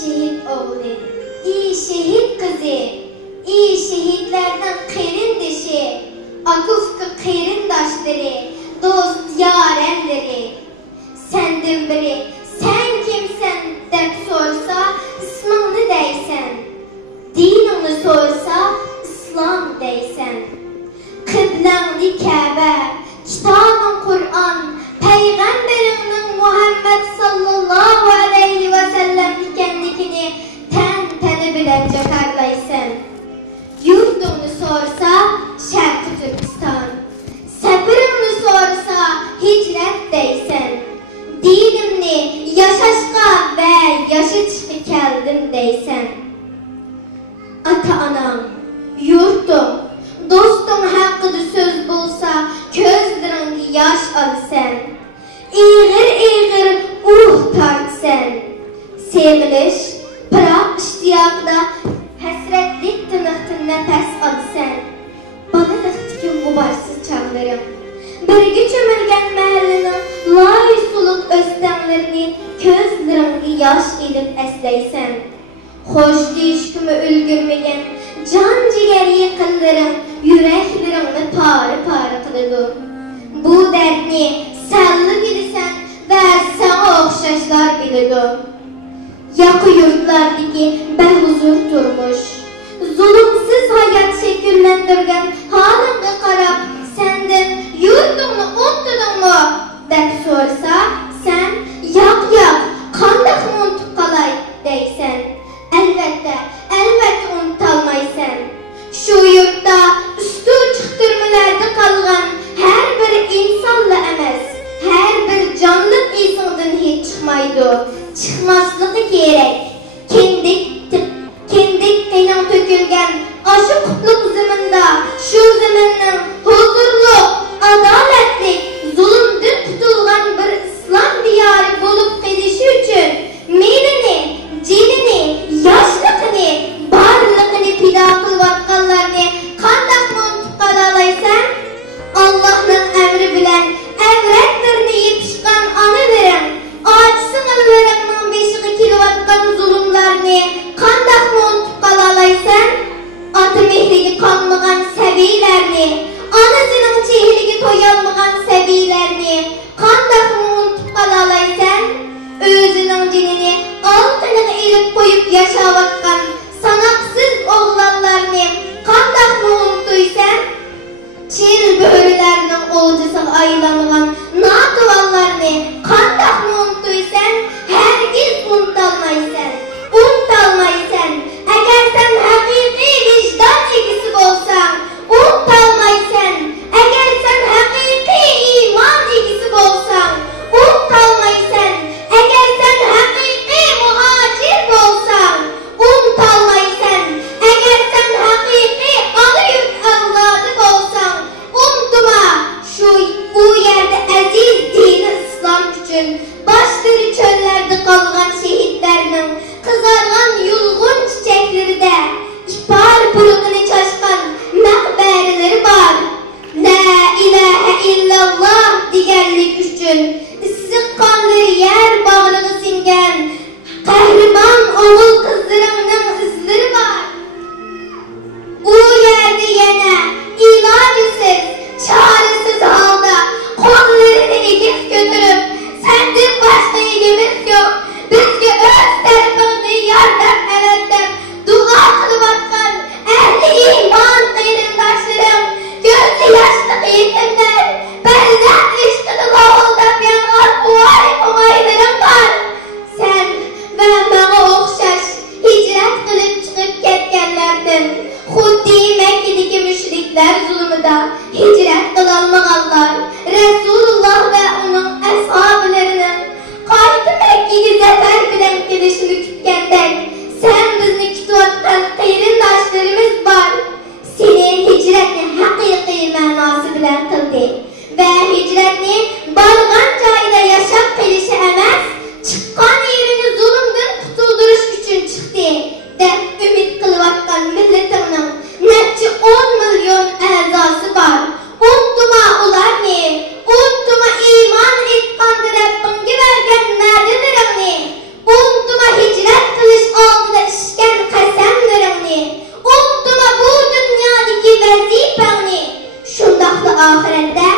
şehit oğlu, iyi şehit kızı, iyi şehitlerden kardeşi, akufku kerindaşları, dost yarenleri. Senden biri, sen kimsen dep sorsa, ismini deysen. Dinini sorsa, İslam deysen. Kıblangdi Kabe, kitabın Kur'an, Peygamberinin Muhammed sallallahu aleyhi ve sellem ikenlikini teni bilen jakarlaysan. Yurdunu sorsa, Şarkı Türkistan. Sabırını sorsa, hicret deysen. Dinimni yaşaşqa ve yaşıçqı keldim deysen. Ata-anam, yurtum, dostum hakkıda söz bulsa, közlerini yaş alsan. İğir tartsan. Seviliş, bırak iştiyakda, hasretlik tınıqtın nefes alsan. Balalıqtiki mubarsız çağlarım. Birgi çömülgen məhəlinin lay suluk östənlərini közlərini yaş edip əsləysən. Xoş deyişkümü ülgürmegen can cigəri yıqıllarım yüreklerini parı kılıdı. Bu dərdini səlli bilirsən və sana oxşaşlar bilidu. Yakı yurtlardaki bəhuzur durmuş. Zulümsüz hayat şekillendirgen halını qarab senden yurdunu unuttun mu? Dep sorsa sen yak kandak mı unutup kalay deysen. Elbette unutalmaysan. Şu yurtta üstü çıktırmalarda kalgan her bir insanla emez. Her bir canlık insandan hiç çıkmaydı. Çıkmazlığı gerek. Kendik kaynan tökülgen aşı kutluk zamanda şu zamanın huzurlu, adaletli, zulümdün tutulgan bir İslam diyarı bulup gelişi için milini, cinini, yaşlıkını, barlığını pida kılvatkallarını kandak mı unutup kalalaysan Allah'ın emri bilen evretlerini yetişkan anı veren ağaçsın ellerinin beşiği kilovatkan zulümlerini kandak mı unutup kalalaysan atı mehrigi kanmıgan sevilerini anasının çehrigi toyalmıgan sevilerini kandak mı unutup kalalaysan özünün cinini altını elip koyup yaşavatkan sanaksız oğlanlarını kandak mı unuttuysan çil böğrülerinin olcası ayılanılan natuvallarını kandak mı unuttuysan hergiz unutalmaysan. Eğer sen hakiki vicdan egisi bolsan unutalmaysan. Eğer sen hakiki iman egisi bolsan unutalmaysan. Eğer sen hakiki muhacir bolsan unutalmaysan. Eğer sen hakiki ana yurt evladı bolsan unutma. Bu yerde aziz dini İslam için başları çöllerde kalgan şehitlerinin kızargan yulgun çiçekleri de ihbar pırıkını çaşkan mekbereleri var. La ilahe illallah digerlik üçün ıssık kanları yer bağrını singen kahraman oğul kızlarının izleri var. Bu yerde yine ilacısız, çaresiz halda kollarını ikiz götürüp senden başka ilgimiz yok. Bizge öz tarafını yardım evettim. Dua kılıvatkan ehli iman kıyırındaşlarım. Gözlü yaşlı yetimler. Benden işkili oğuldan yanar kuay kumaylarım var. Sen ve bana okşaş ahiretdə